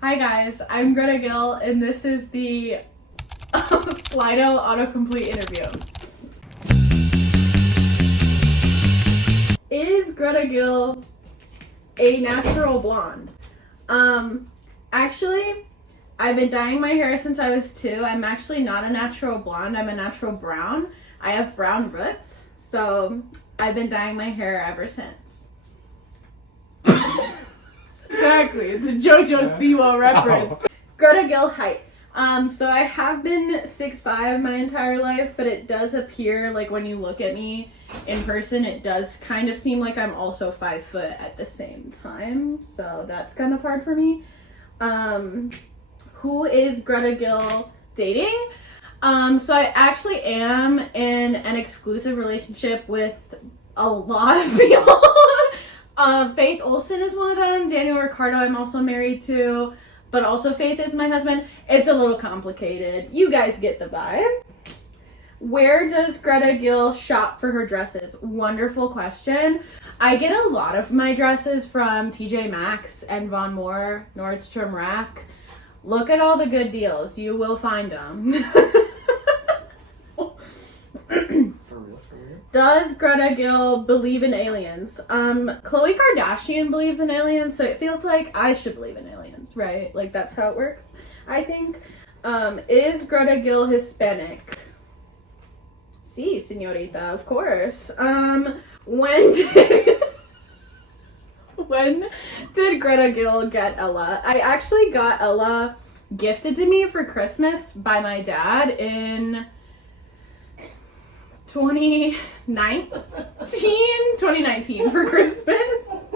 Hi guys, I'm Grethe Gill, and this is the Slido autocomplete interview. Is Grethe Gill a natural blonde? Actually, I've been dyeing my hair since I was 2. I'm actually not a natural blonde, I'm a natural brown. I have brown roots, so I've been dyeing my hair ever since. Exactly, it's a JoJo Siwa reference. Grethe Gill height. So I have been 6'5" my entire life, but it does appear like when you look at me in person, it does kind of seem like I'm also 5 foot at the same time. So that's kind of hard for me. Who is Grethe Gill dating? So I actually am in an exclusive relationship with a lot of people. Faith Olson is one of them. Daniel Ricardo I'm also married to, but also Faith is my husband. It's a little complicated. You guys get the vibe. Where does Grethe Gill shop for her dresses? Wonderful question. I get a lot of my dresses from TJ Maxx and Von Moore, Nordstrom Rack. Look at all the good deals. You will find them. Does Grethe Gill believe in aliens? Khloe Kardashian believes in aliens, so it feels like I should believe in aliens, right? Like, that's how it works, I think. Is Grethe Gill Hispanic? Si, señorita, of course. When did Grethe Gill get Ella? I actually got Ella gifted to me for Christmas by my dad in 2019 for Christmas.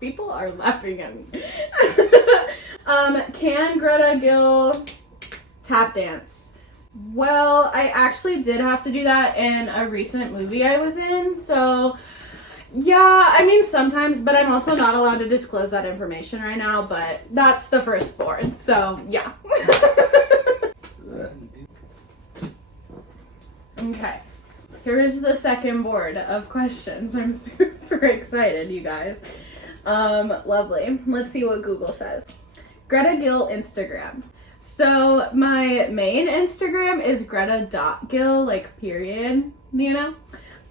People are laughing at me. Can Grethe Gill tap dance? Well, I actually did have to do that in a recent movie I was in, so yeah, I mean sometimes, but I'm also not allowed to disclose that information right now, but that's the firstborn, so yeah. Okay, here's the second board of questions. I'm super excited, you guys. Lovely. Let's see what Google says. Grethe Gill Instagram. So my main Instagram is greta.gill, like period, you know?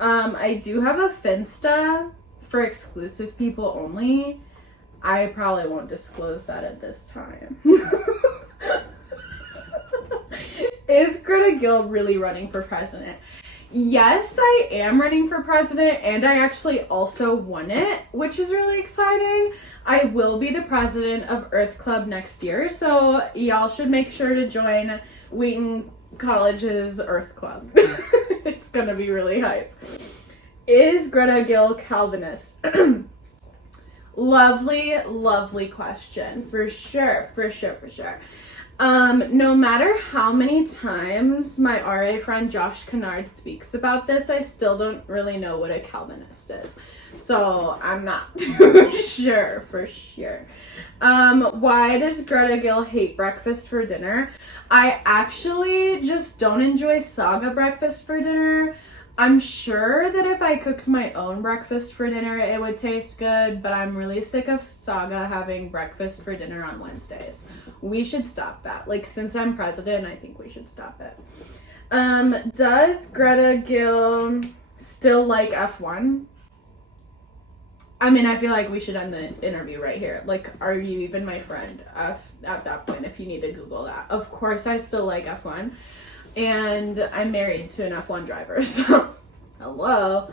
I do have a Finsta for exclusive people only. I probably won't disclose that at this time. Is Grethe Gill really running for president? Yes, I am running for president, and I actually also won it, which is really exciting. I will be the president of Earth Club next year, so y'all should make sure to join Wheaton College's Earth Club. It's gonna be really hype. Is Grethe Gill Calvinist? Lovely question. For sure. No matter how many times my RA friend Josh Kennard speaks about this, I still don't really know what a Calvinist is. So I'm not too sure for sure. Why does Grethe Gill hate breakfast for dinner? I actually just don't enjoy Saga breakfast for dinner. I'm sure that if I cooked my own breakfast for dinner, it would taste good, but I'm really sick of Saga having breakfast for dinner on Wednesdays. We should stop that. Like, since I'm president, I think we should stop it. Does Grethe Gill still like F1? I mean, I feel like we should end the interview right here. Like, are you even my friend at that point, if you need to Google that? Of course I still like F1. And I'm married to an F1 driver, so hello.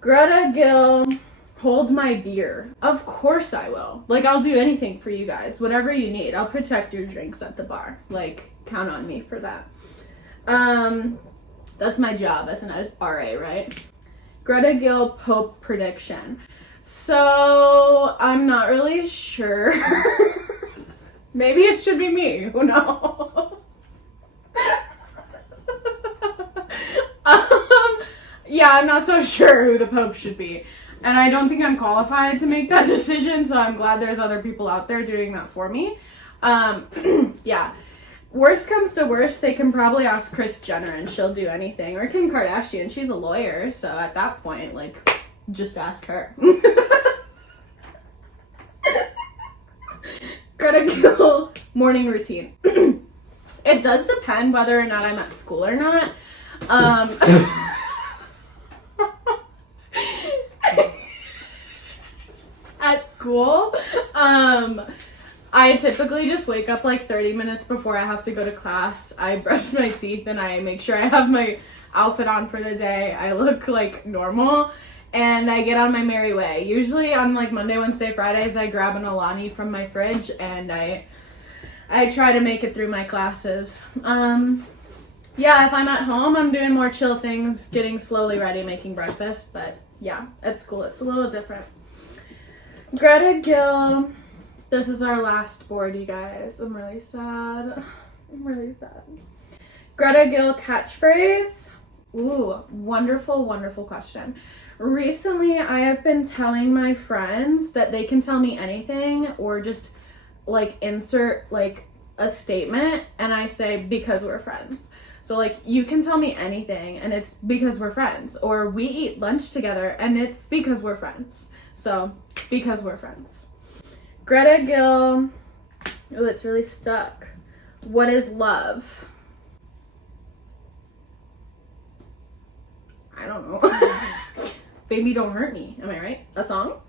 Grethe Gill, hold my beer. Of course I will. Like, I'll do anything for you guys. Whatever you need. I'll protect your drinks at the bar. Like, count on me for that. That's my job as an RA, right? Grethe Gill Pope prediction. So, I'm not really sure. Maybe it should be me. Who knows? Yeah, I'm not so sure who the Pope should be. And I don't think I'm qualified to make that decision, so I'm glad there's other people out there doing that for me. Yeah. Worst comes to worst, they can probably ask Kris Jenner and she'll do anything. Or Kim Kardashian, she's a lawyer, so at that point, like, just ask her. Greta Gill morning routine? It does depend whether or not I'm at school or not. At school, I typically just wake up like 30 minutes before I have to go to class. I brush my teeth and I make sure I have my outfit on for the day. I look like normal and I get on my merry way. Usually on like Monday, Wednesday, Fridays, I grab an Alani from my fridge and I try to make it through my classes. Yeah, if I'm at home, I'm doing more chill things, getting slowly ready, making breakfast. But yeah, at school, it's a little different. Greta Gill. This is our last board, you guys. I'm really sad. Greta Gill catchphrase. Ooh, wonderful, wonderful question. Recently, I have been telling my friends that they can tell me anything or just like insert like a statement and I say because we're friends. So like you can tell me anything and it's because we're friends, or we eat lunch together and it's because we're friends. So because we're friends. Greta Gill. Oh, it's really stuck. What is love? I don't know. Baby Don't Hurt Me. Am I right? A song?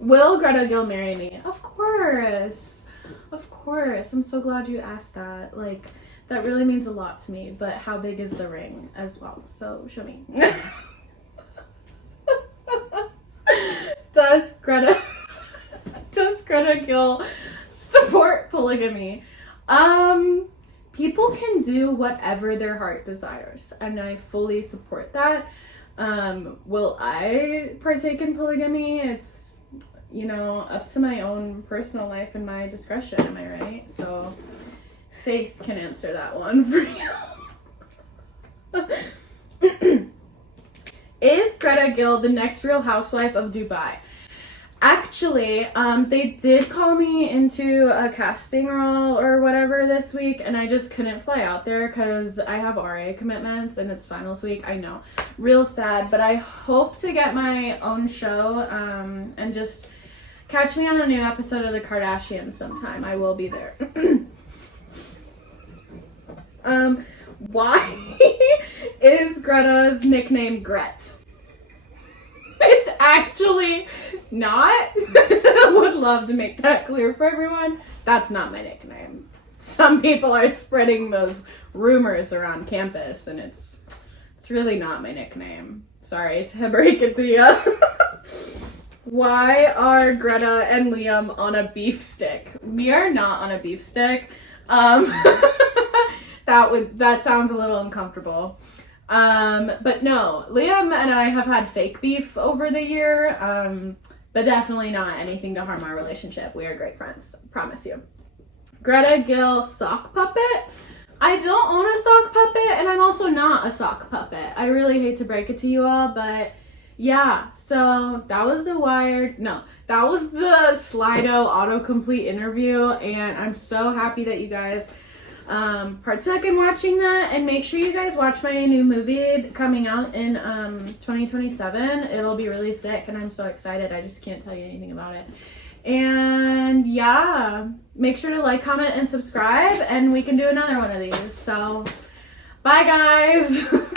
Will Greta Gill marry me? Of course. Of course. I'm so glad you asked that. Like, that really means a lot to me. But how big is the ring as well? So, show me. Does Greta Gill support polygamy? People can do whatever their heart desires, and I fully support that. Will I partake in polygamy? It's, you know, up to my own personal life and my discretion, am I right? So Faith can answer that one for you. Is Greta Gill the next Real Housewife of Dubai? Actually, they did call me into a casting role or whatever this week, and I just couldn't fly out there because I have RA commitments and it's finals week. I know. Real sad, but I hope to get my own show and just catch me on a new episode of The Kardashians sometime. I will be there. Why is Greta's nickname Gret? It's actually not. Would love to make that clear for everyone. That's not my nickname. Some people are spreading those rumors around campus, and it's really not my nickname. Sorry to break it to you. Why are Greta and Liam on a beef stick? We are not on a beef stick. That sounds a little uncomfortable. But no, Liam and I have had fake beef over the year, but definitely not anything to harm our relationship. We are great friends, promise you. Greta Gill sock puppet? I don't own a sock puppet, and I'm also not a sock puppet. I really hate to break it to you all, but yeah, so that was the Slido autocomplete interview, and I'm so happy that you guys partook in watching that. And make sure you guys watch my new movie coming out in 2027. It'll be really sick, and I'm so excited. I just can't tell you anything about it. And yeah, make sure to like, comment, and subscribe, and we can do another one of these. So bye guys.